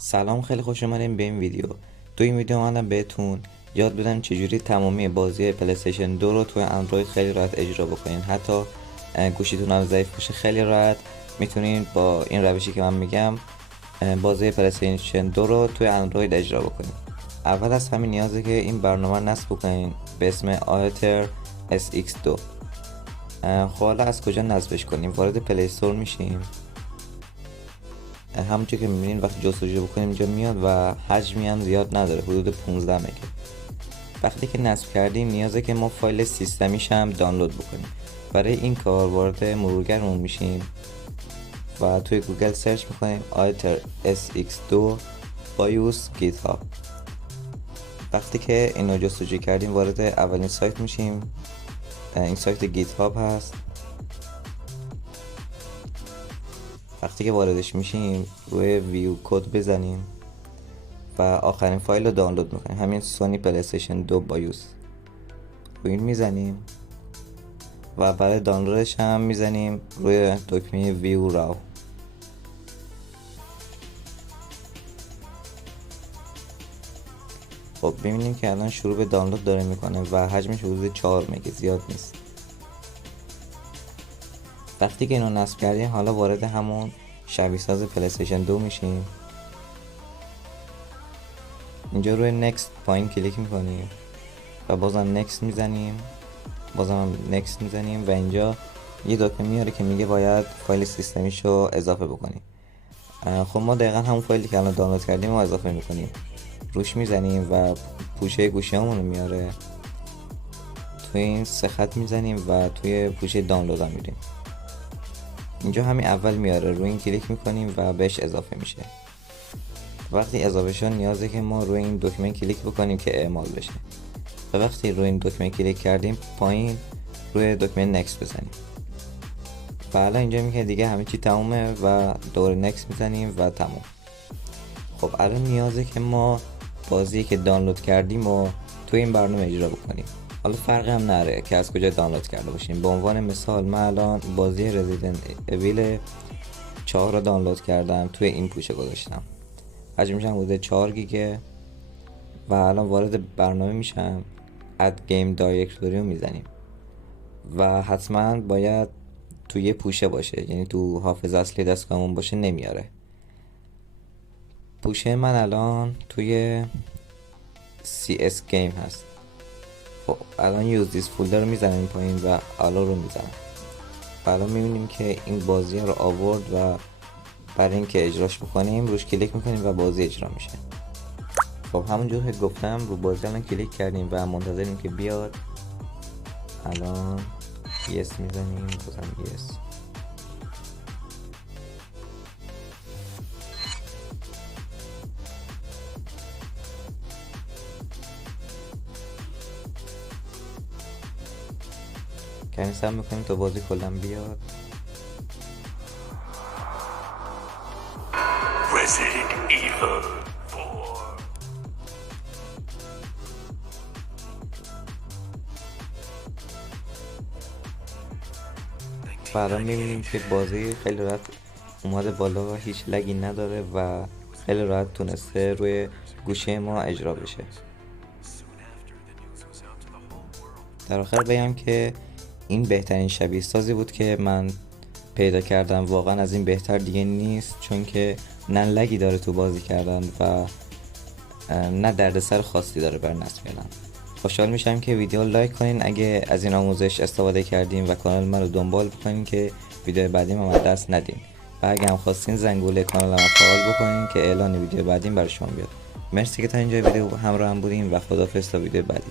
سلام، خیلی خوش اومدین به این ویدیو. تو این ویدیو اومدم بهتون یاد بدم چجوری تمامی بازی پلی استیشن 2 رو توی اندروید خیلی راحت اجرا بکنین. حتی گوشیتون هم ضعیف باشه خیلی راحت میتونین با این روشی که من میگم بازی پلی استیشن 2 رو توی اندروید اجرا بکنین. اول از همین نیازه که این برنامه نصب بکنین به اسم آیتر SX2. خب حالا از کجا نصبش کنیم؟ وارد پلی استور میشیم. همونجور که میبینین وقتی جستجو بکنیم اینجا میاد و حجمی هم زیاد نداره، حدود 15 مگه. وقتی که نصب کردیم نیازه که ما فایل سیستمیش هم دانلود بکنیم. برای این کار وارد مرورگرمون میشیم و توی گوگل سرچ میکنیم آیتر SX2 بایوس گیت هاب. وقتی که اینو جستجو کردیم وارد اولین سایت میشیم. این سایت گیت هاب هست. وقتی که واردش میشیم روی ویو کد بزنیم و آخرین فایل رو دانلود میکنیم، همین سونی پلی استیشن 2 بایوس روی این میزنیم و برای دانلودش هم میزنیم روی دکمه ویو راو. خب ببینیم که الان شروع به دانلود داره میکنه و حجمش حدود 4 مگه، زیاد نیست. وقتی که اینو نصب کردیم حالا وارد همون شبیه ساز پلی استیشن 2 میشیم. اینجا روی نکست پایین کلیک میکنیم و بازم نکست میزنیم، بازم نکست میزنیم و اینجا یه دکمه میاره که میگه باید فایل سیستمیش رو اضافه بکنیم. خب ما دقیقا همون فایلی که الان دانلود کردیم رو اضافه میکنیم، روش میزنیم و پوشه گوشی همون رو میاره. توی این 3 خط میزنیم و توی پوشه دانلود هم میریم. اینجا همین اول میاره، روی این کلیک میکنیم و بهش اضافه میشه. وقتی اضافه شد نیازه که ما روی این دکمه کلیک بکنیم که اعمال بشه و وقتی روی این دکمه کلیک کردیم پایین روی دکمه نکست بزنیم و الان اینجا میگه دیگه همه چی تمومه و دوباره نکست میزنیم و تموم. خب الان نیازه که ما بازی که دانلود کردیم و توی این برنامه اجرا بکنیم. حالا فرقی هم نره که از کجا دانلود کرده باشیم. به عنوان مثال من الان بازی رزیدنت اویل 4 رو دانلود کردم، توی این پوشه گذاشتم، حجمش هم بوده 4 گیگه و الان وارد برنامه میشم، اد گیم دایرکتوری رو میزنیم و حتما باید توی پوشه باشه، یعنی تو حافظه اصلی دستگاهمون باشه، نمیاره. پوشه من الان توی CS گیم هست. خب الان یوز دیس فولدر رو میزنیم پایین و آلا رو میزنم و الان میبینیم که این بازی رو آورد و برای اینکه اجراش بکنیم روش کلیک میکنیم و بازی اجرا میشه. خب همونجور که گفتم رو بازی الان کلیک کردیم و منتظریم که بیاد. الان یس میزنیم، بازم یس. کنسل میکنیم تا بازی کلا بیاد. Resident Evil 4. بعدا میبینیم که بازی خیلی راحت اومده بالا و هیچ لگی نداره و خیلی راحت تونسته روی گوشی ما اجرا بشه. در آخر بگم که این بهترین شبیه سازی بود که من پیدا کردم. واقعا از این بهتر دیگه نیست، چون که نه لگی داره تو بازی کردن و نه دردسر خاصی داره بر نصب کردن. خوشحال میشم که ویدیو لایک کنین اگه از این آموزش استفاده کردین و کانال من رو دنبال بکنین که ویدیو بعدی من دست ندین و اگه هم خواستین زنگوله کانال من فعال بکنین که اعلان ویدیو بعدی برای شما بیاد. مرسی که تا اینجا ویدیو همراه هم بودین و خداحافظ تا ویدیو بعدی.